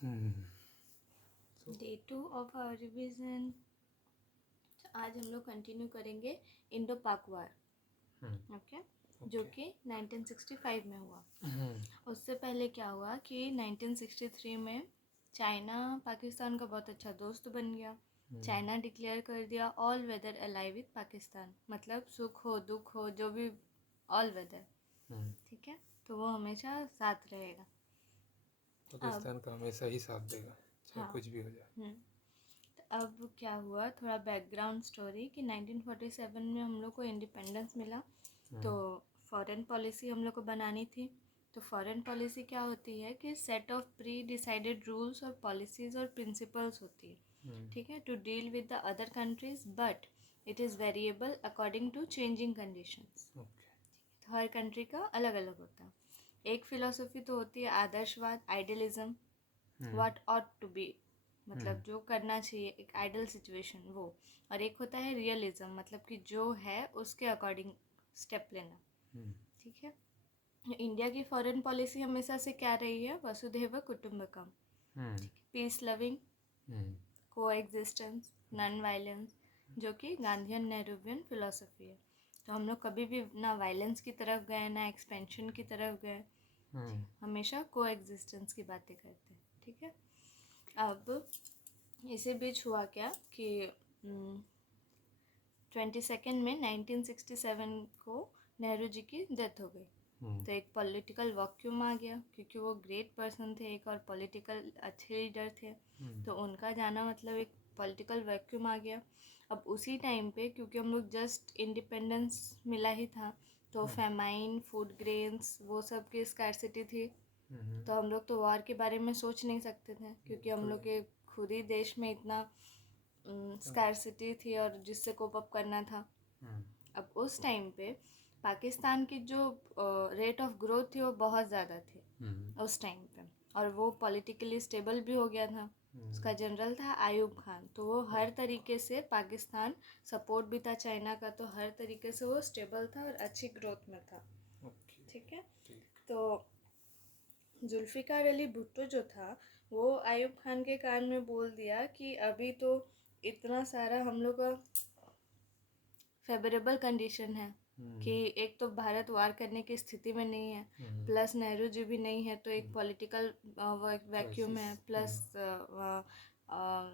Day 2 of our revision. आज हम लोग कंटिन्यू करेंगे इंडो पाक वार, ओके, जो कि 1965 में हुआ। उससे पहले क्या हुआ कि 1963 में चाइना पाकिस्तान का बहुत अच्छा दोस्त बन गया। चाइना डिक्लेयर कर दिया ऑल वेदर अलाइ विद पाकिस्तान, मतलब सुख हो दुख हो जो भी ऑल वेदर, ठीक है, तो वो हमेशा साथ रहेगा, पाकिस्तान का हमेशा ही साथ देगा चाहे कुछ भी हो जाए। तो अब क्या हुआ, थोड़ा बैकग्राउंड स्टोरी कि 1947 में हम लोग को इंडिपेंडेंस मिला, तो फॉरेन पॉलिसी हम लोग को बनानी थी। तो फॉरेन पॉलिसी क्या होती है कि set of pre decided rules और पॉलिसीज और प्रिंसिपल्स होती है, ठीक है, to deal with the other countries, but it is variable according to changing conditions. तो हर कंट्री का अलग अलग होता है। एक फिलोसफी तो होती है आदर्शवाद, idealism, what ought to be, मतलब जो करना चाहिए, एक आइडल सिचुएशन वो। और एक होता है रियलिज्म, मतलब कि जो है उसके अकॉर्डिंग स्टेप लेना, ठीक है। इंडिया की फॉरेन पॉलिसी हमेशा से क्या रही है, वसुधैव कुटुंबकम, पीस लविंग, को एग्जिस्टेंस, नॉन वायलेंस, जो कि गांधीयन नेहरूवियन फिलोसफी है। तो हम लोग कभी भी ना वायलेंस की तरफ गए ना एक्सपेंशन की तरफ गए, हमेशा को एग्जिस्टेंस की बातें करते हैं, ठीक है। अब इसी बीच हुआ क्या कि 22 में 1967 को नेहरू जी की डेथ हो गई। तो एक पॉलिटिकल वैक्यूम आ गया, क्योंकि वो ग्रेट पर्सन थे, एक और पॉलिटिकल अच्छे लीडर थे, तो उनका जाना मतलब एक पॉलिटिकल वैक्यूम आ गया। अब उसी टाइम पे क्योंकि हम लोग जस्ट इंडिपेंडेंस मिला ही था, तो फेमाइन, फूड ग्रेन्स, वो सब की स्कैरसिटी थी। तो हम लोग तो वॉर के बारे में सोच नहीं सकते थे, क्योंकि हम लोग के खुद ही देश में इतना स्कैरसिटी थी और जिससे कोप अप करना था। अब उस टाइम पे पाकिस्तान की जो रेट ऑफ ग्रोथ थी वो बहुत ज़्यादा थी उस टाइम पे, और वो पॉलिटिकली स्टेबल भी हो गया था। उसका जनरल था आयूब खान, तो वो हर तरीके से पाकिस्तान सपोर्ट भी था चाइना का, तो हर तरीके से वो स्टेबल था और अच्छी ग्रोथ में था, ठीक है। तो जुल्फ़िकार अली भुट्टो जो था वो आयूब खान के कान में बोल दिया कि अभी तो इतना सारा हम लोग का फेवरेबल कंडीशन है कि एक तो भारत वार करने की स्थिति में नहीं है, प्लस नेहरू जी भी नहीं है, तो एक पॉलिटिकल वैक्यूम है, प्लस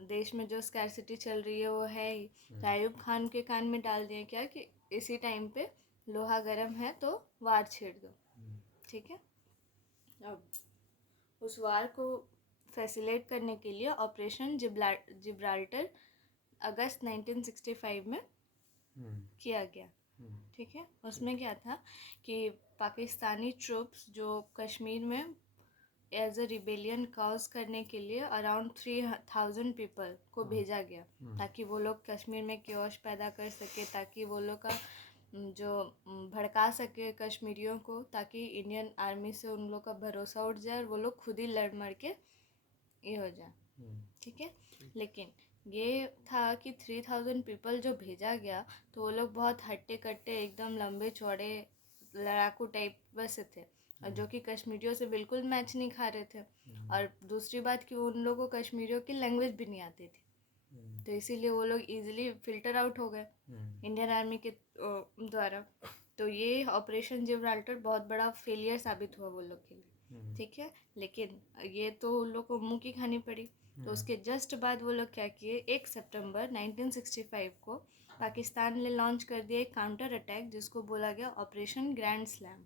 देश में जो स्कैरसिटी चल रही है वो है ही। तो आयूब खान के कान में डाल दिया क्या कि इसी टाइम पे लोहा गर्म है तो वार छेड़ दो, ठीक है। अब उस वार को फैसिलेट करने के लिए ऑपरेशन जिब्राल्टर अगस्त 1965 में किया गया, ठीक है। उसमें क्या था कि पाकिस्तानी ट्रूप्स जो कश्मीर में एज अ रिबेलियन कॉज करने के लिए अराउंड 3000 पीपल को भेजा गया, ताकि वो लोग कश्मीर में क्योश पैदा कर सके, ताकि वो लोग का जो भड़का सके कश्मीरियों को, ताकि इंडियन आर्मी से उन लोग का भरोसा उठ जाए और वो लोग खुद ही लड़ मर के ये हो जाए, ठीक है। लेकिन ये था कि 3000 पीपल जो भेजा गया तो वो लोग बहुत हट्टे कट्टे एकदम लंबे चौड़े लड़ाकू टाइप वैसे थे, और जो कि कश्मीरियों से बिल्कुल मैच नहीं खा रहे थे। और दूसरी बात कि उन लोगों को कश्मीरियों की लैंग्वेज भी नहीं आती थी, तो इसीलिए वो लोग इजीली फिल्टर आउट हो गए इंडियन आर्मी के द्वारा। तो ये ऑपरेशन जिब्राल्टर बहुत बड़ा फेलियर साबित हुआ वो लोग के लिए, ठीक है। लेकिन ये तो उन लोग को मुँह की खानी पड़ी। तो उसके जस्ट बाद वो लोग क्या किए, 1 सितंबर 1965 को पाकिस्तान ने लॉन्च कर दिया एक काउंटर अटैक जिसको बोला गया ऑपरेशन ग्रैंड स्लैम,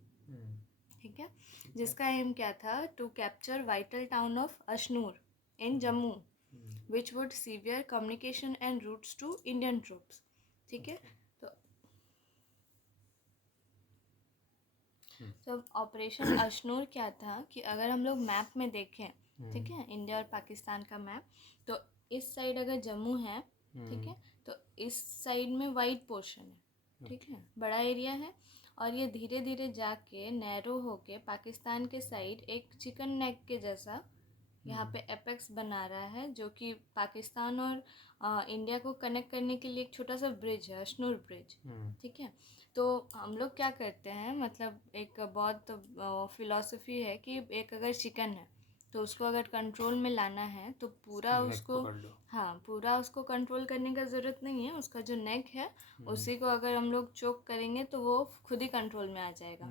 ठीक है, जिसका एम क्या था, to capture vital town of Akhnoor in Jammu, which would sever communication and routes to Indian troops, ठीक है। तो ऑपरेशन अशनूर क्या था कि अगर हम लोग मैप में देखें, ठीक है, इंडिया और पाकिस्तान का मैप, तो इस साइड अगर जम्मू है, ठीक है, तो इस साइड में वाइड पोर्शन है, ठीक है, बड़ा एरिया है, और ये धीरे धीरे जाके नैरो होके पाकिस्तान के साइड एक चिकन नेक के जैसा यहाँ पे एपेक्स बना रहा है, जो कि पाकिस्तान और इंडिया को कनेक्ट करने के लिए एक छोटा सा ब्रिज है, अशनूर ब्रिज, ठीक है। तो हम लोग क्या करते हैं, मतलब एक बहुत फिलॉसफी है कि एक अगर चिकन है तो उसको अगर कंट्रोल में लाना है तो पूरा नेक उसको, पकड़ लो। हाँ पूरा उसको कंट्रोल करने का ज़रूरत नहीं है। उसका जो नेक है उसी को अगर हम लोग चोक करेंगे तो वो खुद ही कंट्रोल में आ जाएगा।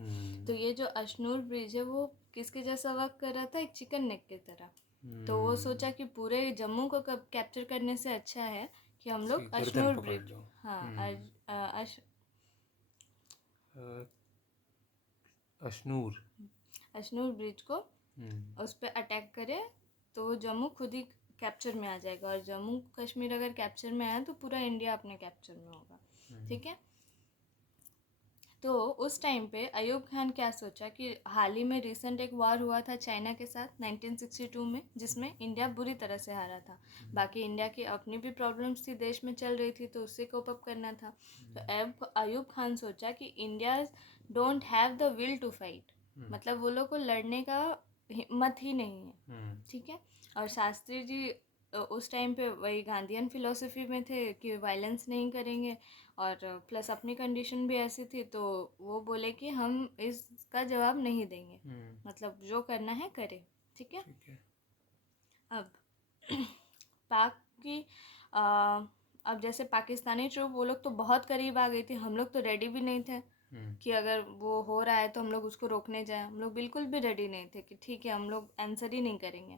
तो ये जो अशनूर ब्रिज है वो किसके जैसा वर्क कर रहा था, एक चिकन नेक की तरह। तो वो सोचा कि पूरे जम्मू को कब कैप्चर करने से अच्छा है कि हम लोग गर्दन अशनूर पकड़ ब्रिज, लो। हाँ अशनूर अशनूर ब्रिज को उस पर अटैक करे तो वो जम्मू खुद ही कैप्चर में आ जाएगा। और जम्मू कश्मीर अगर कैप्चर में आया तो पूरा इंडिया अपने कैप्चर में होगा। ठीक है। तो उस टाइम पे अयूब खान क्या सोचा कि हाल ही में रिसेंट एक वॉर हुआ था चाइना के साथ 1962 में, जिसमें इंडिया बुरी तरह से हारा था। बाकी इंडिया की अपनी भी प्रॉब्लम्स थी, देश में चल रही थी, तो उससे कोप अप करना था। तो अयूब खान सोचा कि India don't have the will to fight, मतलब वो लोग को लड़ने का हिम्मत ही नहीं है। ठीक है। और शास्त्री जी उस टाइम पे वही गांधीयन फिलोसफी में थे कि वायलेंस नहीं करेंगे, और प्लस अपनी कंडीशन भी ऐसी थी, तो वो बोले कि हम इसका जवाब नहीं देंगे, मतलब जो करना है करें। ठीक है। अब पाक की अब जैसे पाकिस्तानी ट्रूप वो लोग तो बहुत करीब आ गई थी, हम लोग तो रेडी भी नहीं थे कि अगर वो हो रहा है तो हम लोग उसको रोकने जाए। हम लोग बिल्कुल भी रेडी नहीं थे कि ठीक है हम लोग आंसर ही नहीं करेंगे।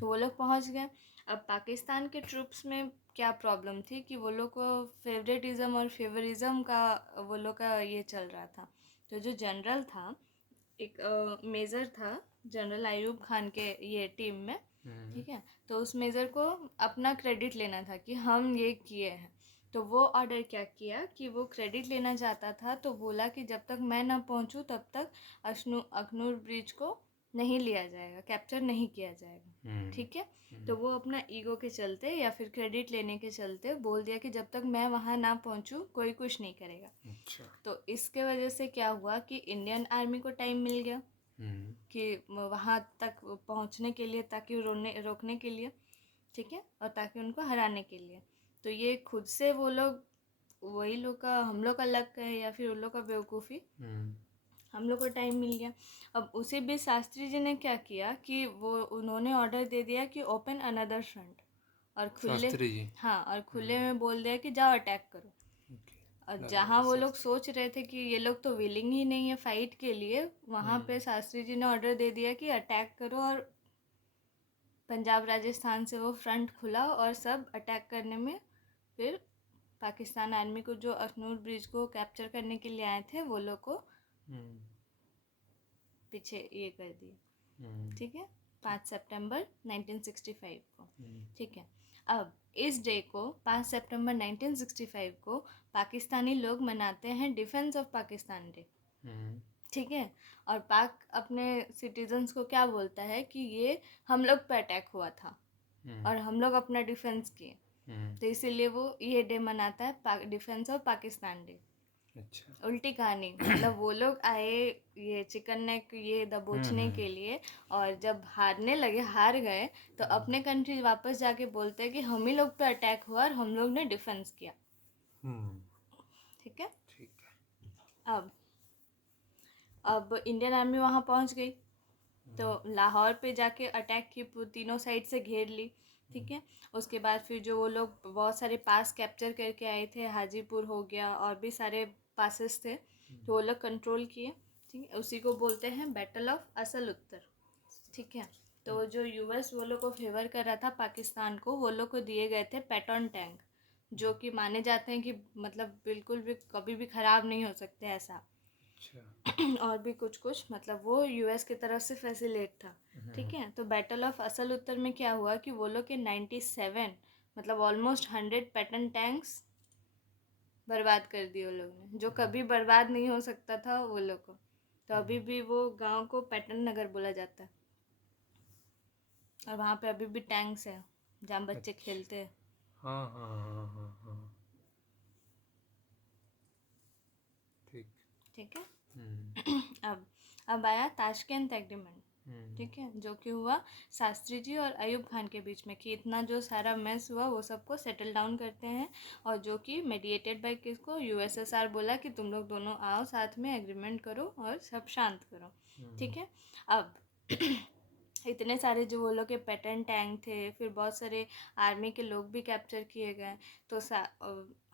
तो वो लोग पहुंच गए। अब पाकिस्तान के ट्रूप्स में क्या प्रॉब्लम थी कि वो लोग को फेवरेटिज़म और फेवरिज़म का वो लोग का ये चल रहा था। तो जो जनरल था, एक मेजर था जनरल अयूब खान के ये टीम में, ठीक है, तो उस मेजर को अपना क्रेडिट लेना था कि हम ये किए हैं। तो वो ऑर्डर क्या किया कि वो क्रेडिट लेना चाहता था, तो बोला कि जब तक मैं ना पहुंचूं तब तक अखनूर ब्रिज को नहीं लिया जाएगा, कैप्चर नहीं किया जाएगा। ठीक है। तो वो अपना ईगो के चलते या फिर क्रेडिट लेने के चलते बोल दिया कि जब तक मैं वहाँ ना पहुँचूँ कोई कुछ नहीं करेगा। अच्छा। तो इसके वजह से क्या हुआ कि इंडियन आर्मी को टाइम मिल गया कि वहाँ तक पहुँचने के लिए, ताकि रोकने के लिए, ठीक है, और ताकि उनको हराने के लिए। तो ये खुद से वो लोग, वही लोग का हम लोग का लक है या फिर उन लोग का बेवकूफ़ी, हम लोग को टाइम मिल गया। अब उसी बीच शास्त्री जी ने क्या किया कि वो उन्होंने ऑर्डर दे दिया कि ओपन अनदर फ्रंट, और खुले, शास्त्री जी। हाँ, और खुले में बोल दिया कि जाओ अटैक करो। और जहाँ वो लोग सोच रहे थे कि ये लोग तो विलिंग ही नहीं है फाइट के लिए, वहाँ पे शास्त्री जी ने ऑर्डर दे दिया कि अटैक करो। और पंजाब राजस्थान से वो फ्रंट खुला और सब अटैक करने में, फिर पाकिस्तान आर्मी को जो अखनूर ब्रिज को कैप्चर करने के लिए आए थे वो लोग को पीछे ये कर दिए। ठीक है। 5 सितंबर 1965 को। ठीक है। अब इस डे को 5 सितंबर 1965 को पाकिस्तानी लोग मनाते हैं डिफेंस ऑफ पाकिस्तान डे। ठीक है। और पाक अपने सिटीजन्स को क्या बोलता है कि ये हम लोग पे अटैक हुआ था और हम लोग अपना डिफेंस किए, तो इसीलिए वो ये डे मनाता है डिफेंस ऑफ पाकिस्तान डे। अच्छा। उल्टी कहानी, मतलब वो लोग आए ये चिकन नेक ये दबोचने के लिए, और जब हारने लगे, हार गए, तो अपने कंट्री वापस जाके बोलते हैं कि हम ही लोग पे अटैक हुआ और हम लोग ने डिफेंस किया। ठीक है। ठीक है। अब इंडियन आर्मी वहाँ पहुँच गई, तो लाहौर पे जाके अटैक की, तीनों साइड से घेर ली। ठीक है। उसके बाद फिर जो वो लोग बहुत सारे पास कैप्चर करके आए थे, हाजीपुर हो गया और भी सारे पासेस थे, तो वो लोग कंट्रोल किए। ठीक है। उसी को बोलते हैं बैटल ऑफ असल उत्तर। ठीक है। तो जो यूएस वो लोग को फेवर कर रहा था पाकिस्तान को, वो लोग को दिए गए थे पैटर्न टैंक, जो कि माने जाते हैं कि मतलब बिल्कुल भी कभी भी ख़राब नहीं हो सकते ऐसा। और भी कुछ कुछ, मतलब वो यूएस की तरफ से फैसिलेट था। ठीक है। तो बैटल ऑफ असल उत्तर में क्या हुआ कि वो लोग के 97, मतलब ऑलमोस्ट 100 पैटर्न टैंक्स बर्बाद कर दिए वो लोग ने, जो कभी बर्बाद नहीं हो सकता था वो लोग को। तो अभी भी वो गांव को पैटर्न नगर बोला जाता है, और वहाँ पे अभी भी टैंक्स है जहाँ बच्चे खेलते हैं। हाँ हाँ हाँ हाँ हाँ। ठीक। ठीक है। अब आया ताशकंद एग्रीमेंट। ठीक है। जो कि हुआ शास्त्री जी और अयूब खान के बीच में, कि इतना जो सारा मेस हुआ वो सबको सेटल डाउन करते हैं, और जो कि मेडिएटेड बाय किसको, यूएसएसआर बोला कि तुम लोग दोनों आओ साथ में एग्रीमेंट करो और सब शांत करो। ठीक है। अब इतने सारे जो वो लोग के पेटेंट टैंक थे, फिर बहुत सारे आर्मी के लोग भी कैप्चर किए गए। तो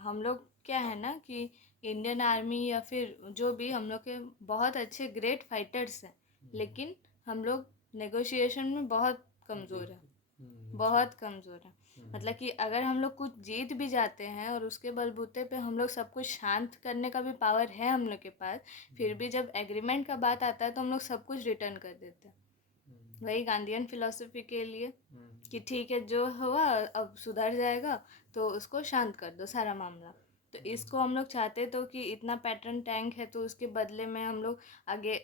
हम लोग क्या है ना कि इंडियन आर्मी या फिर जो भी हम लोग के बहुत अच्छे ग्रेट फाइटर्स हैं, लेकिन हम लोग नेगोशिएशन में बहुत कमज़ोर हैं, बहुत कमज़ोर हैं। मतलब कि अगर हम लोग कुछ जीत भी जाते हैं और उसके बलबूते पे हम लोग सब कुछ शांत करने का भी पावर है हम लोग के पास, फिर भी जब एग्रीमेंट का बात आता है तो हम लोग सब कुछ रिटर्न कर देते हैं। वही गांधीयन फिलॉसफी के लिए कि ठीक है जो हुआ अब सुधर जाएगा, तो उसको शांत कर दो सारा मामला। तो इसको हम लोग चाहते तो कि इतना पैटर्न टैंक है तो उसके बदले में हम लोग आगे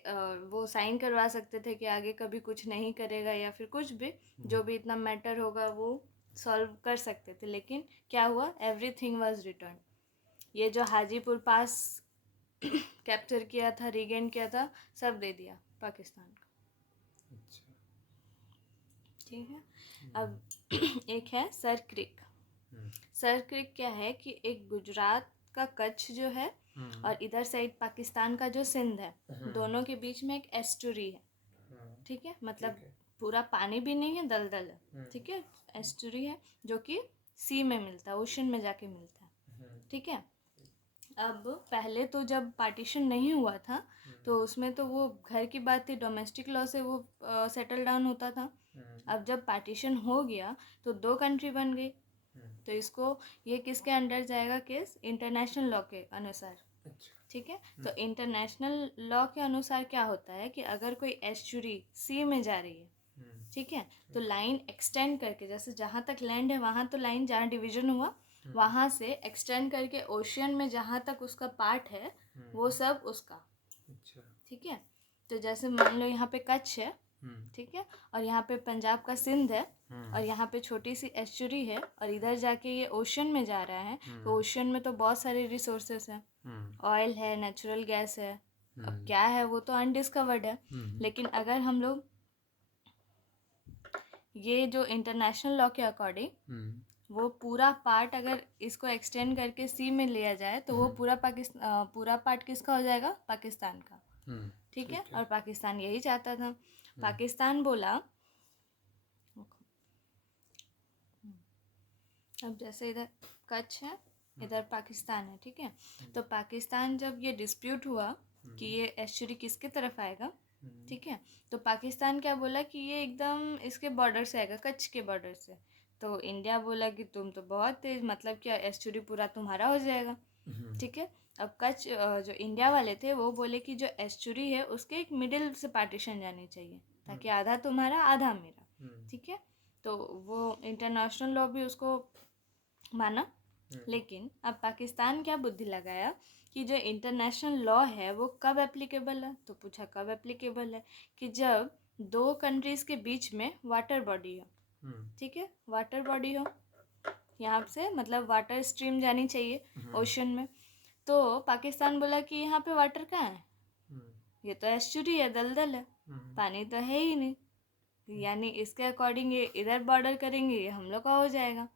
वो साइन करवा सकते थे कि आगे कभी कुछ नहीं करेगा, या फिर कुछ भी जो भी इतना मैटर होगा वो सॉल्व कर सकते थे। लेकिन क्या हुआ, एवरीथिंग वाज रिटर्न। ये जो हाजीपुर पास कैप्चर किया था, रीगेन किया था, सब दे दिया पाकिस्तान को। अच्छा। ठीक है। अब एक है सर क्रिक। सर क्रिक क्या है कि एक गुजरात का कच्छ जो है और इधर साइड पाकिस्तान का जो सिंध है, दोनों के बीच में एक एस्टुरी है। ठीक है, मतलब पूरा पानी भी नहीं है, दलदल है। ठीक है, एस्टुरी है जो कि सी में मिलता है, ओशन में जाके मिलता है। ठीक है। अब पहले तो जब पार्टीशन नहीं हुआ था तो उसमें तो वो घर की बात थी, डोमेस्टिक लॉ से वो सेटल डाउन होता था। अब जब पार्टीशन हो गया तो 2 कंट्री बन गई, तो इसको ये किसके अंडर जाएगा केस, इंटरनेशनल लॉ के अनुसार। ठीक है। तो इंटरनेशनल लॉ के अनुसार क्या होता है कि अगर कोई एस्चुरी सी में जा रही है, ठीक है, तो लाइन एक्सटेंड करके, जैसे जहाँ तक लैंड है वहाँ तो लाइन, जहाँ डिवीजन हुआ वहाँ से एक्सटेंड करके ओशियन में जहाँ तक उसका पार्ट है वो सब उसका। ठीक है। तो जैसे मान लो यहाँ पे कच्छ है, ठीक है, और यहाँ पे पंजाब का सिंध है, और यहाँ पे छोटी सी एस्चुरी है, और इधर जाके ये ओशन में जा रहा है। तो ओशन में तो बहुत सारे रिसोर्सेस हैं, ऑयल है, नेचुरल गैस है। अब क्या है वो तो अनडिस्कवर्ड है। लेकिन अगर हम लोग ये जो इंटरनेशनल लॉ के अकॉर्डिंग वो पूरा पार्ट अगर इसको एक्सटेंड करके सी में लिया जाए तो वो पूरा पूरा पार्ट किसका हो जाएगा, पाकिस्तान का। ठीक है। और पाकिस्तान यही चाहता था। पाकिस्तान बोला, अब जैसे इधर कच्छ है, इधर पाकिस्तान है, ठीक है, तो पाकिस्तान जब ये डिस्प्यूट हुआ कि ये एस्चुरी किसके तरफ आएगा, ठीक है, तो पाकिस्तान क्या बोला कि ये एकदम इसके बॉर्डर से आएगा, कच्छ के बॉर्डर से। तो इंडिया बोला कि तुम तो बहुत तेज, मतलब क्या एस्चुरी पूरा तुम्हारा हो जाएगा। ठीक है। अब कच्छ जो इंडिया वाले थे वो बोले कि जो एस्चुरी है उसके एक मिडिल से पार्टीशन जानी चाहिए, ताकि आधा तुम्हारा आधा मेरा। ठीक है। तो वो इंटरनेशनल लॉ भी उसको माना। लेकिन अब पाकिस्तान क्या बुद्धि लगाया कि जो इंटरनेशनल लॉ है वो कब एप्लीकेबल है, तो पूछा कब एप्लीकेबल है, कि जब 2 कंट्रीज के बीच में वाटर बॉडी हो। ठीक है, वाटर बॉडी हो, यहाँ से मतलब वाटर स्ट्रीम जानी चाहिए ओशन में। तो पाकिस्तान बोला कि यहाँ पे वाटर कहाँ है, ये तो एस्चुरी है, दलदल है, पानी तो है ही नहीं, यानी इसके अकॉर्डिंग ये इधर बॉर्डर करेंगे, ये हम लोग का हो जाएगा।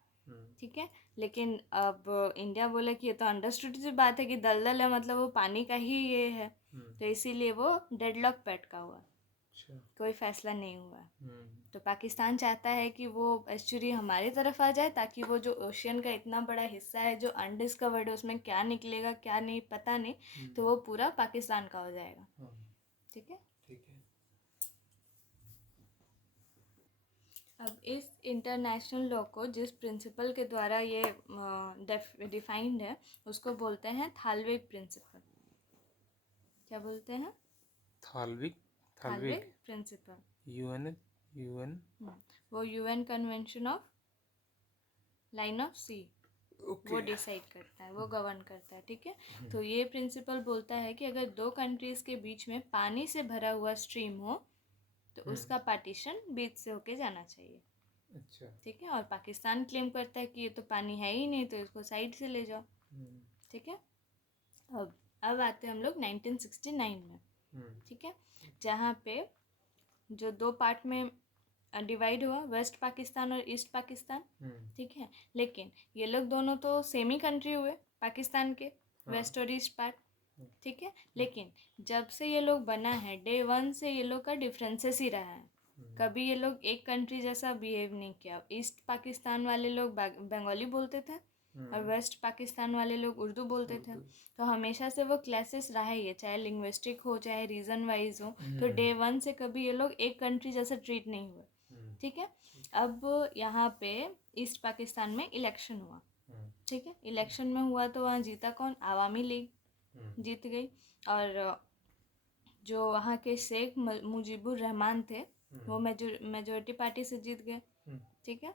ठीक है। लेकिन अब इंडिया बोले कि ये तो अंडरस्टूड सी बात है कि दलदल है, मतलब वो पानी का ही ये है। तो इसीलिए वो डेडलॉक पैट का हुआ, कोई फैसला नहीं हुआ। तो पाकिस्तान चाहता है कि वो एस्चुरी हमारी तरफ आ जाए, ताकि वो जो ओशियन का इतना बड़ा हिस्सा है जो अनडिस्कवर्ड है, उसमें क्या निकलेगा क्या नहीं पता नहीं, तो वो पूरा पाकिस्तान का हो जाएगा। ठीक है। अब इस इंटरनेशनल लॉ को जिस प्रिंसिपल के द्वारा ये डिफाइंड है उसको बोलते हैं थालविक प्रिंसिपल। क्या बोलते हैं? Thalweg principle. यूएन वो UN convention of line of sea वो डिसाइड करता है, वो गवर्न करता है। ठीक है। तो ये प्रिंसिपल बोलता है कि अगर 2 कंट्रीज के बीच में पानी से भरा हुआ स्ट्रीम हो तो उसका पार्टीशन बीच से होके जाना चाहिए। अच्छा। ठीक है। और पाकिस्तान क्लेम करता है कि ये तो पानी है ही नहीं, तो इसको साइड से ले जाओ। ठीक है। अब आते हैं हम लोग 1969 में। ठीक है। जहाँ पे जो 2 पार्ट में डिवाइड हुआ, वेस्ट पाकिस्तान और ईस्ट पाकिस्तान। ठीक है। लेकिन ये लोग दोनों तो सेम ही कंट्री हुए पाकिस्तान के, वेस्ट और ईस्ट पार्ट। ठीक है। लेकिन जब से ये लोग बना है, डे 1 से ये लोग का डिफरेंसेस ही रहा है। कभी ये लोग एक कंट्री जैसा बिहेव नहीं किया। ईस्ट पाकिस्तान वाले लोग बंगाली बोलते थे और वेस्ट पाकिस्तान वाले लोग उर्दू बोलते थे, तो हमेशा से वो क्लासेस रहा ही है, चाहे लिंग्विस्टिक हो चाहे रीजन वाइज हो, तो डे वन से कभी ये लोग एक कंट्री जैसा ट्रीट नहीं हुए। ठीक है, अब यहाँ पे ईस्ट पाकिस्तान में इलेक्शन हुआ। ठीक है, इलेक्शन में हुआ तो वहाँ जीता कौन? आवामी लीग जीत गई, और जो वहाँ के शेख मुजीबुर रहमान थे वो मेजोरिटी पार्टी से जीत गए। ठीक है,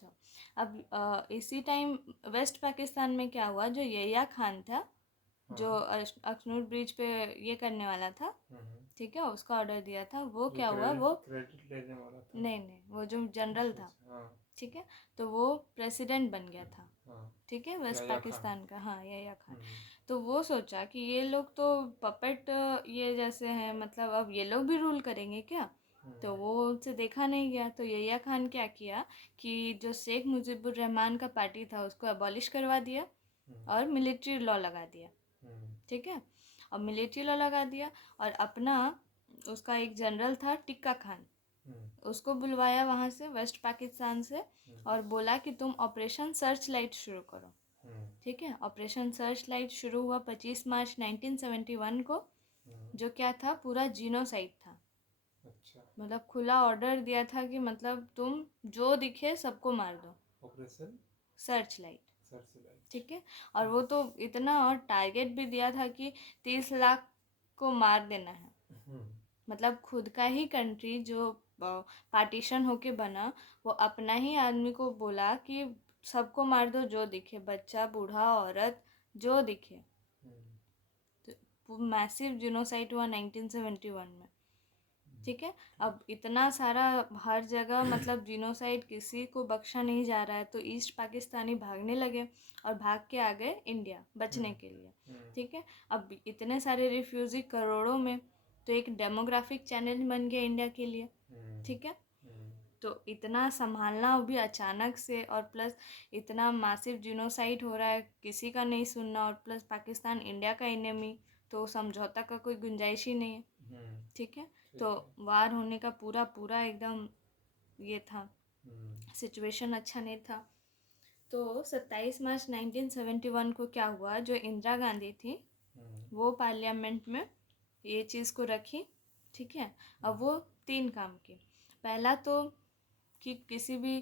तो अब इसी टाइम वेस्ट पाकिस्तान में क्या हुआ, जो यहिया खान था जो अखनूर ब्रिज पे ये करने वाला था, ठीक है, उसका ऑर्डर दिया था, वो क्या हुआ, वो क्रेडिट लेने वाला था। नहीं, वो जो जनरल था, ठीक है, तो वो प्रेसिडेंट बन गया था। ठीक है, वेस्ट पाकिस्तान का, हाँ, यहिया खान। तो वो सोचा कि ये लोग तो पपेट ये जैसे हैं, मतलब अब ये लोग भी रूल करेंगे क्या, तो वो उनसे देखा नहीं गया। तो यहिया खान क्या किया कि जो शेख मुजीबुर रहमान का पार्टी था उसको अबॉलिश करवा दिया और मिलिट्री लॉ लगा दिया। ठीक है, और मिलिट्री लॉ लगा दिया, और अपना उसका एक जनरल था टिक्का खान, उसको बुलवाया वहाँ से वेस्ट पाकिस्तान से, और बोला कि तुम ऑपरेशन सर्च लाइट शुरू करो। ठीक है, ऑपरेशन सर्च लाइट शुरू हुआ 25 मार्च 1971 को, जो क्या था, पूरा जीनोसाइड था। अच्छा, मतलब खुला ऑर्डर दिया था कि मतलब तुम जो दिखे सबको मार दो, ऑपरेशन सर्च लाइट। सर्च। ठीक है, और वो तो इतना, और टारगेट भी दिया था कि 30 लाख को मार देना है। मतलब खुद का ही कंट्री जो पार्टीशन होके बना, वो अपना ही आदमी को बोला कि सबको मार दो जो दिखे, बच्चा बूढ़ा औरत जो दिखे। तो मैसिव जिनोसाइड हुआ 1971 में। ठीक है, अब इतना सारा हर जगह मतलब जिनोसाइड, किसी को बख्शा नहीं जा रहा है, तो ईस्ट पाकिस्तानी भागने लगे और भाग के आ गए इंडिया बचने के लिए। ठीक है, अब इतने सारे रिफ्यूजी करोड़ों में, तो एक डेमोग्राफिक चैलेंज बन गया इंडिया के लिए। ठीक है, तो इतना संभालना भी अचानक से, और प्लस इतना मासिव जिनोसाइड हो रहा है, किसी का नहीं सुनना, और प्लस पाकिस्तान इंडिया का एनिमी, तो समझौता का कोई गुंजाइश ही नहीं है। ठीक है, तो वार होने का पूरा एकदम ये था, सिचुएशन अच्छा नहीं था। तो 27 मार्च 1971 को क्या हुआ, जो इंदिरा गांधी थी वो पार्लियामेंट में ये चीज़ को रखी। ठीक है, अब वो 3 काम की। पहला तो कि किसी भी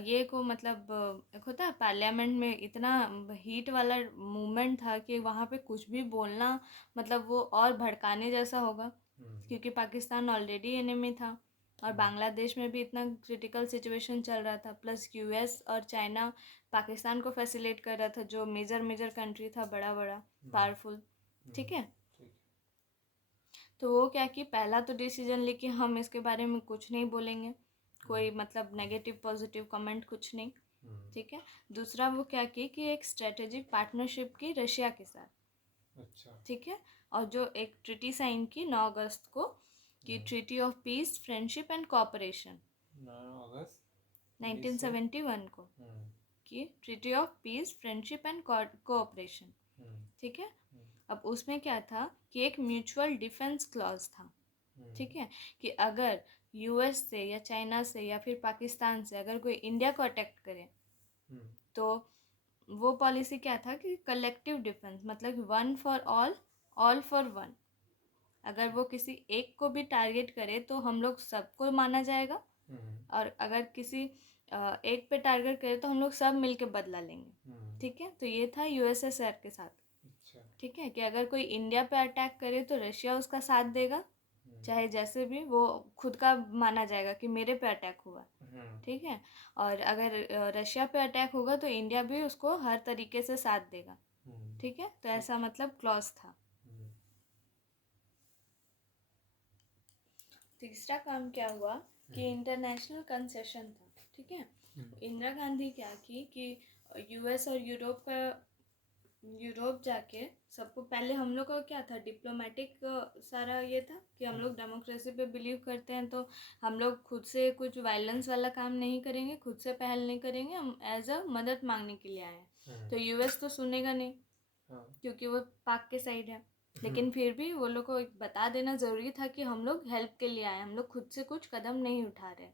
ये को, मतलब एक होता है पार्लियामेंट में इतना हीट वाला मूवमेंट था कि वहाँ पे कुछ भी बोलना मतलब वो और भड़काने जैसा होगा, क्योंकि पाकिस्तान ऑलरेडी एनिमी था और बांग्लादेश में भी इतना क्रिटिकल सिचुएशन चल रहा था, प्लस यूएस और चाइना पाकिस्तान को फैसिलिटेट कर रहा था, जो मेजर कंट्री था, बड़ा पावरफुल। ठीक है, तो वो क्या कि पहला तो डिसीजन लेके हम इसके बारे में कुछ नहीं बोलेंगे, कोई मतलब नेगेटिव पॉजिटिव कमेंट कुछ नहीं। ठीक है, दूसरा वो क्या कि एक स्ट्रेटेजिक पार्टनरशिप की रशिया के साथ। अच्छा, ठीक है, और जो एक ट्रीटी साइन की 9 अगस्त को, कि treaty of peace friendship and cooperation, 9 अगस्त 1971 को, कि treaty of peace friendship and cooperation. ठीक है, अब उसमें क्या था कि एक म्यूचुअल डिफेंस क्लॉज था। ठीक है, कि अगर यूएस से या चाइना से या फिर पाकिस्तान से अगर कोई इंडिया को अटैक करे, तो वो पॉलिसी क्या था कि कलेक्टिव डिफेंस, मतलब 1 फॉर ऑल फॉर 1। अगर वो किसी एक को भी टारगेट करे तो हम लोग सबको माना जाएगा, और अगर किसी एक पे टारगेट करे तो हम लोग सब मिलके बदला लेंगे। ठीक है, तो ये था यूएसएसआर के साथ। ठीक है, कि अगर कोई इंडिया पे अटैक करे तो रशिया उसका साथ देगा, चाहे जैसे भी, वो खुद का माना जाएगा कि मेरे पे अटैक हुआ। ठीक है, और अगर रशिया पे अटैक होगा तो इंडिया भी उसको हर तरीके से साथ देगा। ठीक है, तो ऐसा मतलब क्लॉज था। तीसरा काम क्या हुआ कि इंटरनेशनल कंसेशन था। ठीक है, इंदिरा गांधी क्या की कि यूएस और यूरोप जाके सबको, पहले हम लोग का क्या था, डिप्लोमेटिक सारा ये था कि हम लोग डेमोक्रेसी पे बिलीव करते हैं, तो हम लोग खुद से कुछ वायलेंस वाला काम नहीं करेंगे, खुद से पहल नहीं करेंगे, हम एज अ मदद मांगने के लिए आए हैं। तो यूएस तो सुनेगा नहीं, क्योंकि वो पाक के साइड है। लेकिन फिर भी वो लोग को एक बता देना ज़रूरी था कि हम लोग हेल्प के लिए आए, हम लोग खुद से कुछ कदम नहीं उठा रहे,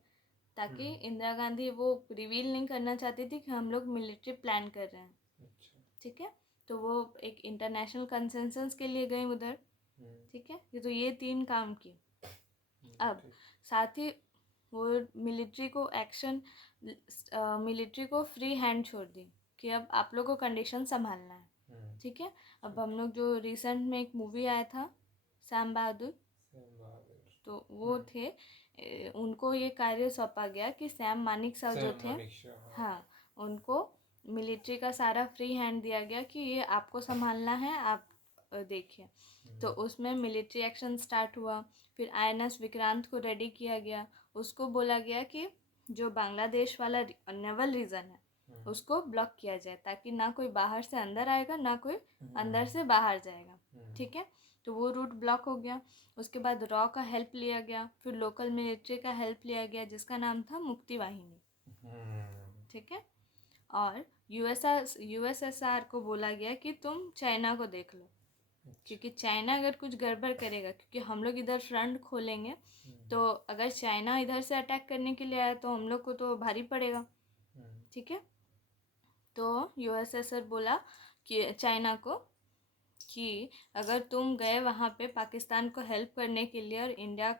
ताकि इंदिरा गांधी वो रिवील नहीं करना चाहती थी कि हम लोग मिलिट्री प्लान कर रहे हैं। अच्छा। ठीक है, तो वो एक इंटरनेशनल कंसेंसस के लिए गई उधर। ठीक है, ये तो ये 3 काम की। अब ठीक। साथ ही वो मिलिट्री को मिलिट्री को फ्री हैंड छोड़ दी कि अब आप लोग को कंडीशन संभालना है। ठीक है, अब हम लोग जो रिसेंट में एक मूवी आया था सैम बहादुर, तो वो थे उनको ये कार्य सौंपा गया कि सैम मानिक साहब जो थे, हाँ, उनको मिलिट्री का सारा फ्री हैंड दिया गया कि ये आपको संभालना है, आप देखिए। तो उसमें मिलिट्री एक्शन स्टार्ट हुआ। फिर INS विक्रांत को रेडी किया गया, उसको बोला गया कि जो बांग्लादेश वाला नेवल रीजन है उसको ब्लॉक किया जाए, ताकि ना कोई बाहर से अंदर आएगा ना कोई अंदर से बाहर जाएगा। ठीक है, तो वो रूट ब्लॉक हो गया। उसके बाद रॉ का हेल्प लिया गया, फिर लोकल मिलिट्री का हेल्प लिया गया जिसका नाम था मुक्ति वाहिनी। ठीक है, और USSR को बोला गया कि तुम चाइना को देख लो, क्योंकि चाइना अगर कुछ गड़बड़ करेगा, क्योंकि हम लोग इधर फ्रंट खोलेंगे तो अगर चाइना इधर से अटैक करने के लिए आया तो हम लोग को तो भारी पड़ेगा। ठीक है, तो USSR बोला कि चाइना को कि अगर तुम गए वहाँ पे पाकिस्तान को हेल्प करने के लिए और इंडिया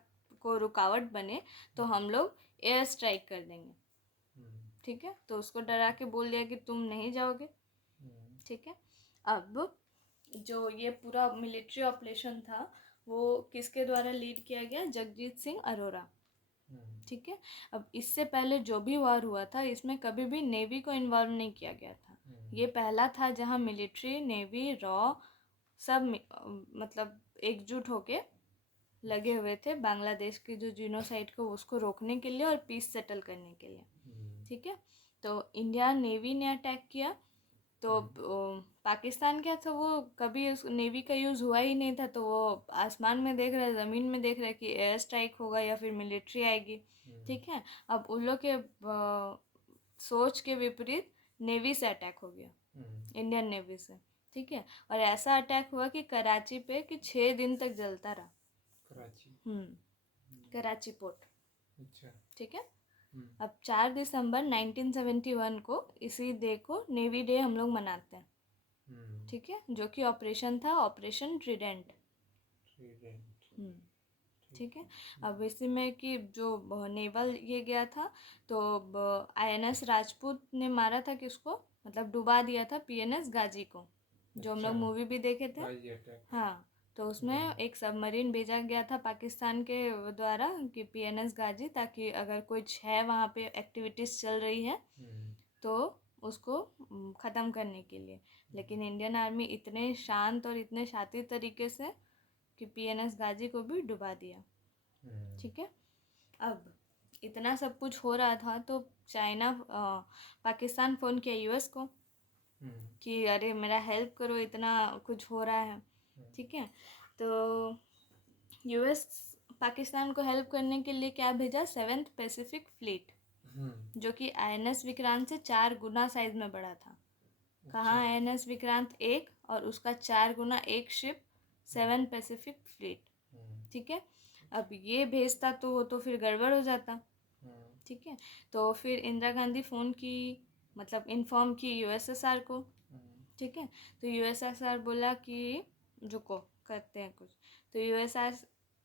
को रुकावट बने तो हम लोग एयर स्ट्राइक कर देंगे। ठीक है, तो उसको डरा के बोल दिया कि तुम नहीं जाओगे। ठीक है, अब जो ये पूरा मिलिट्री ऑपरेशन था वो किसके द्वारा लीड किया गया? जगजीत सिंह अरोरा। ठीक है, अब इससे पहले जो भी वॉर हुआ था इसमें कभी भी नेवी को इन्वॉल्व नहीं किया गया था। ये पहला था जहाँ मिलिट्री, नेवी, रॉ सब मतलब एकजुट होके लगे हुए थे बांग्लादेश की जो जीनोसाइड को उसको रोकने के लिए और पीस सेटल करने के लिए। ठीक है, तो इंडिया नेवी ने अटैक किया, तो पाकिस्तान क्या था, वो कभी उस नेवी का यूज़ हुआ ही नहीं था, तो वो आसमान में देख रहा है, ज़मीन में देख रहा है कि एयर स्ट्राइक होगा या फिर मिलिट्री आएगी। ठीक है, अब उन लोग के सोच के विपरीत नेवी से अटैक हो गया, इंडियन नेवी से। ठीक है, और ऐसा अटैक हुआ कि कराची पे कि 6 दिन तक जलता रहा। कराची पोर्ट। अच्छा। ठीक है, अब 4 दिसंबर 1971 को इसी डे को नेवी डे हम लोग मनाते हैं। ठीक है, जो कि ऑपरेशन था ऑपरेशन ट्रिडेंट। ठीक है, अब इसी में कि जो नेवल ये गया था तो INS राजपूत ने मारा था किसको, मतलब डुबा दिया था PNS गाजी को, जो हम लोग मूवी भी देखे थे। हाँ, तो उसमें एक सबमरीन भेजा गया था पाकिस्तान के द्वारा कि PNS गाजी, ताकि अगर कुछ है वहाँ पे एक्टिविटीज़ चल रही है तो उसको ख़त्म करने के लिए। लेकिन इंडियन आर्मी इतने शांत और इतने शातिर तरीके से कि PNS गाजी को भी डुबा दिया। ठीक है, अब इतना सब कुछ हो रहा था तो पाकिस्तान फ़ोन किया US को कि अरे मेरा हेल्प करो, इतना कुछ हो रहा है। ठीक है, तो US पाकिस्तान को हेल्प करने के लिए क्या भेजा? 7th पैसिफिक फ्लीट, जो कि INS विक्रांत से 4 गुना साइज में बड़ा था। कहाँ INS विक्रांत 1 और उसका 4 गुना एक शिप 7 पैसिफिक फ्लीट। ठीक है, अब ये भेजता तो वो तो फिर गड़बड़ हो जाता। ठीक है, तो फिर इंदिरा गांधी फ़ोन की, मतलब इन्फॉर्म की USSR को। ठीक है, तो USSR बोला कि रुको करते हैं कुछ, तो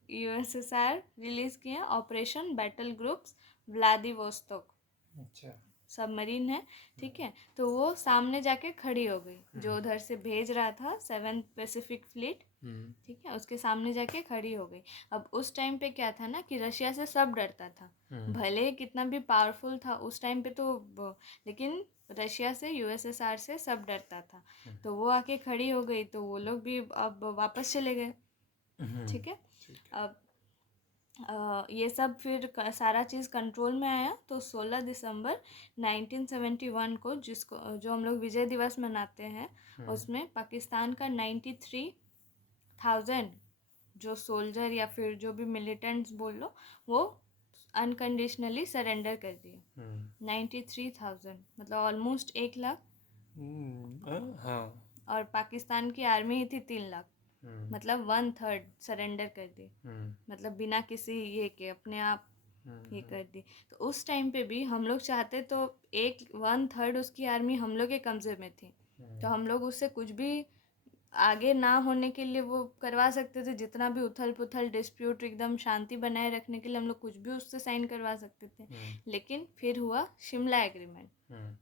USSR रिलीज़ किया ऑपरेशन बैटल ग्रुप्स व्लादिवोस्तोक। अच्छा। सबमरीन है। ठीक है, तो वो सामने जाके खड़ी हो गई, जो उधर से भेज रहा था 7th पैसिफिक फ्लीट। ठीक है, उसके सामने जाके खड़ी हो गई। अब उस टाइम पे क्या था ना कि रशिया से सब डरता था, भले कितना भी पावरफुल था उस टाइम पे तो लेकिन रशिया से USSR से सब डरता था। तो वो आके खड़ी हो गई तो वो लोग भी अब वापस चले गए। ठीक है, अब ये सब फिर सारा चीज़ कंट्रोल में आया। तो 16 दिसंबर 1971 को, जिसको जो हम लोग विजय दिवस मनाते हैं, उसमें पाकिस्तान का 93,000 जो सोल्जर या फिर जो भी मिलिटेंट्स बोल लो, वो अनकंडीशनली सरेंडर कर दिए। 93,000 मतलब ऑलमोस्ट 1 लाख। हाँ। और पाकिस्तान की आर्मी ही थी 3 लाख। मतलब 1/3 सरेंडर कर दी, मतलब बिना किसी ये के अपने आप ये कर दी। तो उस टाइम पे भी हम लोग चाहते तो 1/3 उसकी आर्मी हम लोग के कब्जे में थी, तो हम लोग उससे कुछ भी आगे ना होने के लिए वो करवा सकते थे, जितना भी उथल पुथल डिस्प्यूट एकदम शांति बनाए रखने के लिए हम लोग कुछ भी उससे साइन करवा सकते थे। लेकिन फिर हुआ शिमला एग्रीमेंट,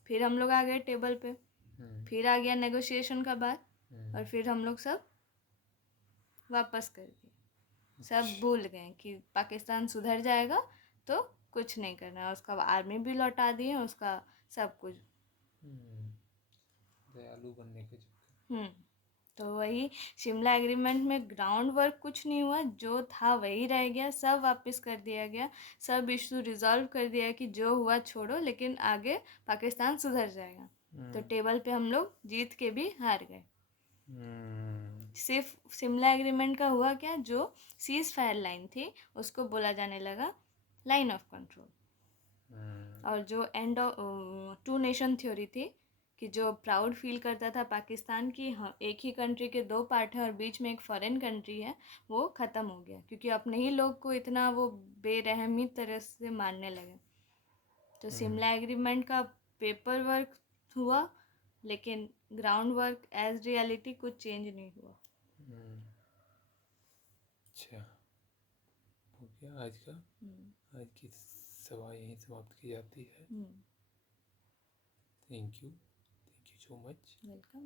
फिर हम लोग आ गए टेबल पे, फिर आ गया नेगोशिएशन का बात, और फिर हम लोग सब वापस कर दिए, सब भूल गए कि पाकिस्तान सुधर जाएगा तो कुछ नहीं करना है, उसका आर्मी भी लौटा दिए, उसका सब कुछ। दयालु बनने के चक्कर। तो वही शिमला एग्रीमेंट में ग्राउंड वर्क कुछ नहीं हुआ, जो था वही रह गया, सब वापस कर दिया गया, सब इशू रिजॉल्व कर दिया कि जो हुआ छोड़ो, लेकिन आगे पाकिस्तान सुधर जाएगा। तो टेबल पे हम लोग जीत के भी हार गए। सिर्फ शिमला एग्रीमेंट का हुआ क्या, जो सीज फायर लाइन थी उसको बोला जाने लगा लाइन ऑफ कंट्रोल, और जो एंड ऑफ 2 नेशन थ्योरी थी कि जो प्राउड फील करता था पाकिस्तान की एक ही कंट्री के 2 पार्ट हैं और बीच में एक फॉरेन कंट्री है, वो ख़त्म हो गया, क्योंकि अपने ही लोग को इतना वो बेरहमी तरह से मारने लगे। तो शिमला एग्रीमेंट का पेपर वर्क हुआ, लेकिन ग्राउंड वर्क एज रियलिटी कुछ चेंज नहीं हुआ। अच्छा, हो गया आज का। आज की सभा यहीं समाप्त की जाती है। Thank you so much. Welcome.